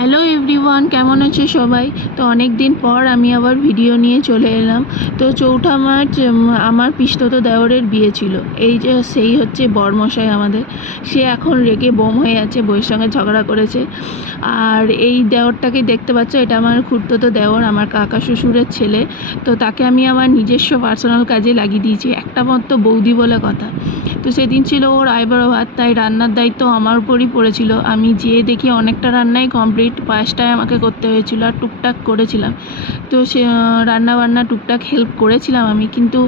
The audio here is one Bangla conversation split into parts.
হ্যালো এভরিওয়ান, কেমন আছো সবাই? তো অনেক দিন পর আমি আবার ভিডিও নিয়ে চলে এলাম। তো 4ঠা মার্চ আমার পিসততো দেওরের বিয়ে ছিল। এই যে সেই হচ্ছে বরমশাই আমাদের, সে এখন রেগে বোম হয়ে আছে, বউয়ের সঙ্গে ঝগড়া করেছে। আর এই দেওরটাকে দেখতে পাচ্ছ, এটা আমার খুড়তুতো দেওর, আমার কাকা শ্বশুরের ছেলে। তো তাকে আমি আমার নিজস্ব পার্সোনাল কাজে লাগিয়ে দিয়েছি, একটা মাত্র বৌদি বলে কথা। তো সেদিন ছিল ওর আইবুড়ো ভাত, তাই রান্নার দায়িত্ব আমার উপরই পড়েছিল। আমি যেয়ে দেখি অনেকটা রান্নাই কমপ্লিট, পায়েসটাই আমাকে করতে হয়েছিল আর টুকটাক করেছিলাম। তো সে রান্না বান্না টুকটাক হেল্প করেছিলাম আমি, কিন্তু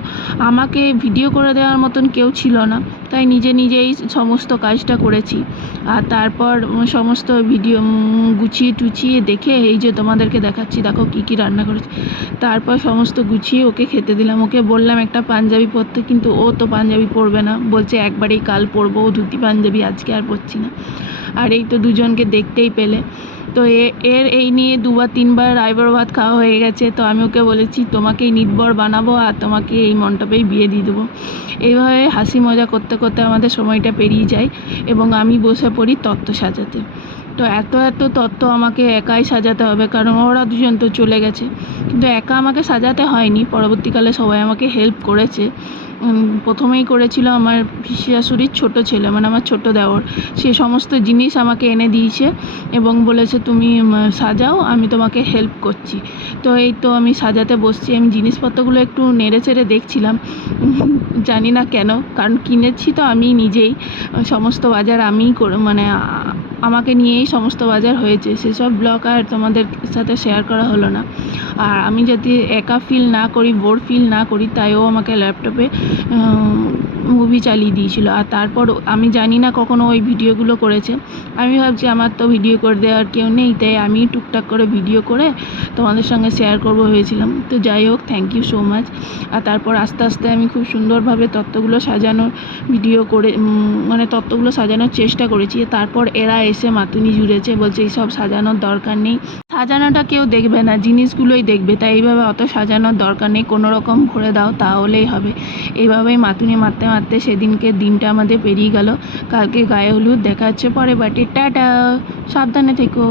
আমাকে ভিডিও করে দেওয়ার মতন কেউ ছিল না, তাই নিজে নিজেই সমস্ত কাজটা করেছি। আর তারপর সমস্ত ভিডিও গুছিয়ে টুচিয়ে দেখে এই যে তোমাদেরকে দেখাচ্ছি, দেখো কী কী রান্না করেছি। তারপর সমস্ত গুছিয়ে ওকে খেতে দিলাম। ওকে বললাম একটা পাঞ্জাবি পরতে, কিন্তু ও তো পাঞ্জাবি পরবে না, বলছে একবারেই কাল পরবো, ও ধুতি পাঞ্জাবি, আজকে আর পরছি না। আর এই তো দুজনকে দেখতেই পেলে। তো এই নিয়ে 2-3বার আইবুড়ো ভাত খাওয়া হয়ে গেছে। তো আমি ওকে বলেছি তোমাকেই নিতবর বানাবো আর তোমাকে এই মণ্ডপেই বিয়ে দিয়ে দেবো। এইভাবে হাসি মজা করতে করতে আমাদের সময়টা পেরিয়ে যায় এবং আমি বসে পড়ি তত্ত্ব সাজাতে। তো এত তত্ত্ব আমাকে একাই সাজাতে হবে, কারণ ওরা দুজন তো চলে গেছে। কিন্তু একা আমাকে সাজাতে হয়নি, পরবর্তীকালে সবাই আমাকে হেল্প করেছে। প্রথমেই করেছিল আমার পিসি শাশুড়ির ছোটো ছেলে, মানে আমার ছোটো দেওর। সে সমস্ত জিনিস আমাকে এনে দিয়েছে এবং বলেছে তুমি সাজাও, আমি তোমাকে হেল্প করছি। তো এই তো আমি সাজাতে বসছি। আমি জিনিসপত্রগুলো একটু নেড়ে চেড়ে দেখছিলাম, জানি না কেন, কারণ কিনেছি তো আমি নিজেই, সমস্ত বাজার আমিই করে, মানে আমাকে নিয়েই সমস্ত বাজার হয়েছে। সেসব ব্লগ আর তোমাদের সাথে শেয়ার করা হলো না। আর আমি যদি একা ফিল না করি, বোর ফিল না করি, তাই ও আমাকে ল্যাপটপে মুভি চালিয়ে দিয়েছিল। আর তারপর আমি জানি না কখনো ওই ভিডিওগুলো করেছে। আমি ভাবছি আমার তো ভিডিও করে দেওয়ার কেউ নেই, তাই আমি টুকটাক করে ভিডিও করে তোমাদের সঙ্গে শেয়ার করবো হয়েছিলাম। তো যাই হোক, থ্যাংক ইউ সো মাচ। আর তারপর আস্তে আস্তে আমি খুব সুন্দরভাবে তত্ত্বগুলো সাজানোর ভিডিও করে, মানে তত্ত্বগুলো সাজানোর চেষ্টা করেছি। তারপর এরা এসে মাতুনি জুড়েছে, বলছে এইসব সাজানোর দরকার নেই, সাজানোটা কেউ দেখবে না, জিনিসগুলোই দেখবে, তাই এইভাবে অত সাজানোর দরকার নেই, কোনো রকম ভরে দাও তাহলেই হবে। এইভাবেই মাতুনি মারতে মারতে সেদিনকে দিনটা আমাদের পেরিয়ে গেল। কালকে গায়ে হলুদ, দেখা হচ্ছে পরে বাটে, টাটা, সাবধানে থেকো।